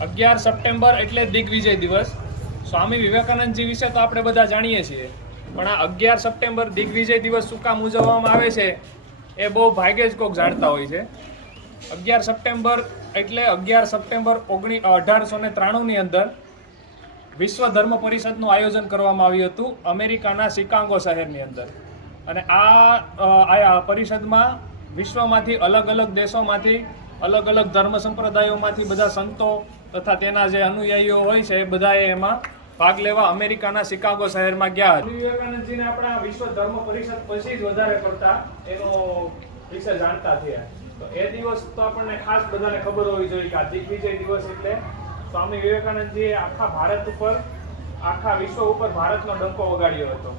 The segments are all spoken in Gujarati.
11 સપ્ટેમ્બર એટલે દિગ્વિજય દિવસ. સ્વામી વિવેકાનંદજી વિશે તો આપણે બધા જાણીએ છીએ, પણ આ 11 સપ્ટેમ્બર દિગ્વિજય દિવસ શું કામ ઉજવવામાં આવે છે એ બહુ ભાગ્યે જ કોઈક જાણતા હોય છે. 11 સપ્ટેમ્બર એટલે 11 સપ્ટેમ્બર 1893ની અંદર વિશ્વ ધર્મ પરિષદનું આયોજન કરવામાં આવ્યું હતું અમેરિકાના શિકાગો શહેરની અંદર. અને આ પરિષદમાં વિશ્વમાંથી અલગ અલગ દેશોમાંથી અલગ અલગ ધર્મ સંપ્રદાયોમાંથી બધા સંતો તથા તેના જે અનુયાયીઓ હોય છે એ બધાએ એમાં ભાગ લેવા અમેરિકાના શિકાગો શહેરમાં ગયા હતા. વિવેકાનંદજીને આપણા વિશ્વ ધર્મ પરિષદ પછી જ વધારે પડતા એનો વિશે જાણતા થયા. તો એ દિવસ તો આપણને ખાસ બધાને ખબર હોવી જોઈએ કે આ દિગ્વિજય દિવસ એટલે સ્વામી વિવેકાનંદજીએ આખા ભારત ઉપર આખા વિશ્વ ઉપર ભારતનો ડંકો વગાડ્યો હતો.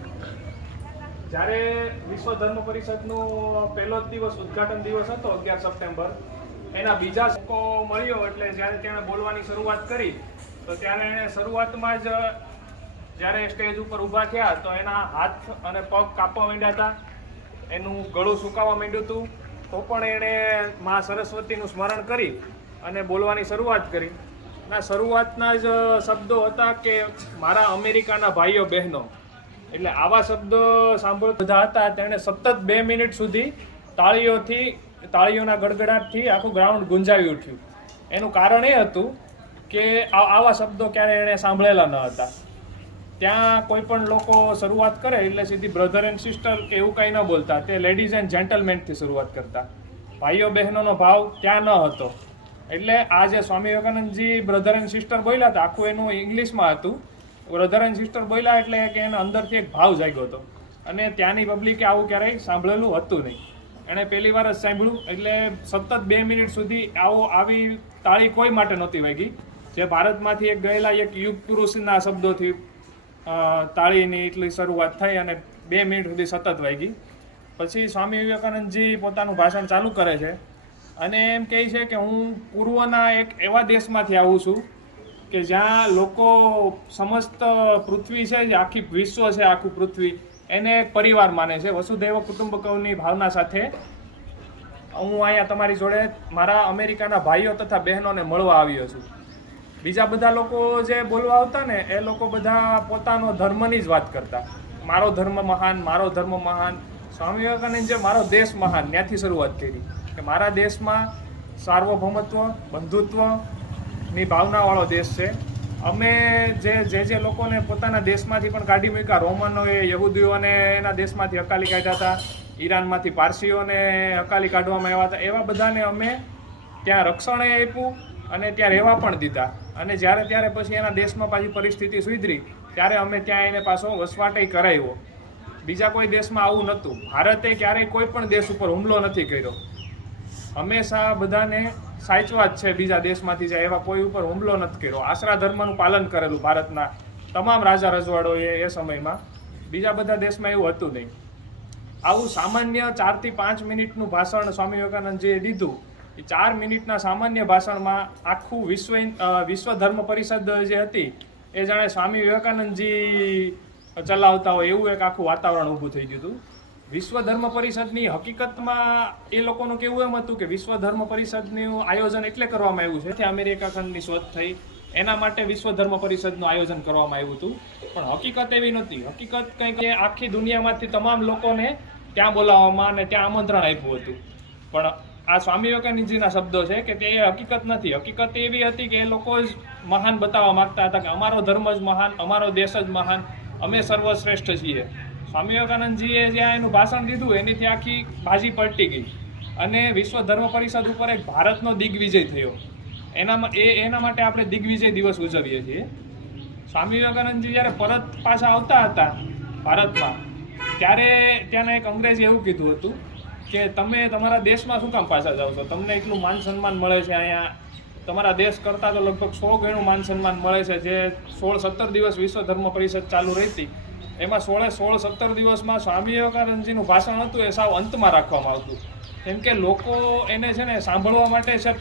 જ્યારે વિશ્વ ધર્મ પરિષદનો પહેલો જ દિવસ ઉદ્ઘાટન દિવસ હતો 11 સપ્ટેમ્બર, એના બીજા લોકો મળ્યો એટલે જ્યારે તેણે બોલવાની શરૂઆત કરી તો ત્યારે એણે શરૂઆતમાં જ જ્યારે સ્ટેજ ઉપર ઊભા થયા તો એના હાથ અને પગ કાપવા માંડ્યા હતા, એનું ગળું સુકાવા માંડ્યું હતું. તો પણ એણે મા સરસ્વતીનું સ્મરણ કરી અને બોલવાની શરૂઆત કરી. શરૂઆતના જ શબ્દો હતા કે મારા અમેરિકાના ભાઈઓ બહેનો, એટલે આવા શબ્દો સાંભળતા બધા હતા. તેણે સતત 2 મિનિટ સુધી તાળીઓના ગડગડાટથી આખું ગ્રાઉન્ડ ગુંજાવી ઉઠ્યું. એનું કારણ એ હતું કે આવા શબ્દો ક્યારે એણે સાંભળેલા ન હતા. ત્યાં કોઈ પણ લોકો શરૂઆત કરે એટલે સીધી બ્રધર એન્ડ સિસ્ટર કે એવું કંઈ ન બોલતા, તે લેડીઝ એન્ડ જેન્ટલમેનથી શરૂઆત કરતા. ભાઈઓ બહેનોનો ભાવ ત્યાં ન હતો. એટલે આ જે સ્વામી વિવેકાનંદજી બ્રધર એન્ડ સિસ્ટર બોલ્યા હતા, આખું એનું ઇંગ્લિશમાં હતું. બ્રધર એન્ડ સિસ્ટર બોલ્યા એટલે કે એના અંદરથી એક ભાવ જાગ્યો હતો. અને ત્યાંની પબ્લિકે આવું ક્યારેય સાંભળેલું હતું નહીં. એણે પહેલી વાર જ સાંભળ્યું. એટલે સતત 2 મિનિટ સુધી આવી તાળી કોઈ માટે નહોતી વાગી. જે ભારતમાંથી એક ગયેલા એક યુગ પુરુષના શબ્દોથી તાળીની એટલી શરૂઆત થઈ અને 2 મિનિટ સુધી સતત વાગી. પછી સ્વામી વિવેકાનંદજી પોતાનું ભાષણ ચાલુ કરે છે અને એમ કહે છે કે હું પૂર્વના એક એવા દેશમાંથી આવું છું કે જ્યાં લોકો સમસ્ત પૃથ્વી છે, જે આખી વિશ્વ છે, આખું પૃથ્વી એને એક પરિવાર માને છે. વસુધૈવ કુટુંબકમની ભાવના સાથે હું અહીંયા તમારી જોડે મારા અમેરિકાના ભાઈઓ તથા બહેનોને મળવા આવ્યો છું. બીજા બધા લોકો જે બોલવા આવતા ને એ લોકો બધા પોતાનો ધર્મની જ વાત કરતા. મારો ધર્મ મહાન, મારો ધર્મ મહાન. સ્વામી વિવેકાનંદે મારો દેશ મહાન ત્યાંથી શરૂઆત કરી કે મારા દેશમાં સાર્વભૌમત્વ, બંધુત્વની ભાવનાવાળો દેશ છે. અમે જે લોકોને પોતાના દેશમાંથી પણ કાઢી મૂક્યા, રોમનોએ યહૂદીઓને એના દેશમાંથી હકાલી કાઢ્યા હતા, ઈરાનમાંથી પારસીઓને હકાલી કાઢવામાં આવ્યા હતા, એવા બધાને અમે ત્યાં રક્ષણ આપ્યું અને ત્યાં રહેવા પણ દીધા. અને જ્યારે ત્યારે પછી એના દેશમાં પાછી પરિસ્થિતિ સુધરી ત્યારે અમે ત્યાં એને પાછો વસવાટે કરાવ્યો. બીજા કોઈ દેશમાં આવું નહોતું. ભારતે ક્યારેય કોઈ પણ દેશ ઉપર હુમલો નથી કર્યો. હંમેશા બધાને સાચવા જ છે. બીજા દેશમાંથી જાય એવા કોઈ ઉપર હુમલો નથી કર્યો. આશરા ધર્મનું પાલન કરેલું ભારતના તમામ રાજા રજવાડોએ એ સમયમાં. બીજા બધા દેશમાં એવું હતું નહીં. આવું સામાન્ય 4 થી 5 મિનિટનું ભાષણ સ્વામી વિવેકાનંદજીએ દીધું. એ 4 મિનિટના સામાન્ય ભાષણમાં આખું વિશ્વ ધર્મ પરિષદ જે હતી એ જાણે સ્વામી વિવેકાનંદજી ચલાવતા હોય એવું એક આખું વાતાવરણ ઊભું થઈ ગયું હતું. વિશ્વ ધર્મ પરિષદની હકીકતમાં એ લોકોનું કેવું એમ હતું કે વિશ્વ ધર્મ પરિષદનું આયોજન એટલે કરવામાં આવ્યું છે અમેરિકા ખંડની શોધ થઈ એના માટે વિશ્વ ધર્મ પરિષદનું આયોજન કરવામાં આવ્યું હતું. પણ હકીકત એવી નહોતી. હકીકત કંઈક આખી દુનિયામાંથી તમામ લોકોને ત્યાં બોલાવવામાં અને ત્યાં આમંત્રણ આપ્યું હતું. પણ આ સ્વામી વિવેકાનંદજીના શબ્દો છે કે તે હકીકત નથી. હકીકત એવી હતી કે એ લોકો જ મહાન બતાવવા માંગતા હતા કે અમારો ધર્મ જ મહાન, અમારો દેશ જ મહાન, અમે સર્વશ્રેષ્ઠ છીએ. સ્વામી વિવેકાનંદજીએ જ્યાં એનું ભાષણ દીધું એનીથી આખી બાજી પલટી ગઈ અને વિશ્વ ધર્મ પરિષદ ઉપર એક ભારતનો દિગ્વિજય થયો. એના માટે આપણે દિગ્વિજય દિવસ ઉજવીએ છીએ. સ્વામી વિવેકાનંદજી જ્યારે પરત પાછા આવતા હતા ભારતમાં ત્યારે ત્યાંના એક અંગ્રેજે એવું કીધું હતું કે તમે તમારા દેશમાં શું કામ પાછા જાઓ છો? તમને એટલું માન સન્માન મળે છે અહીંયા, તમારા દેશ કરતાં તો લગભગ 100 ગણું માન સન્માન મળે છે. જે 16-17 દિવસ વિશ્વ ધર્મ પરિષદ ચાલુ રહેતી એમાં 16-17 દિવસમાં સ્વામી વિવેકાનંદજીનું ભાષણ હતું એ સાવ અંતમાં રાખવામાં આવતું. કેમ કે લોકો એને છે ને સાંભળવા માટે છે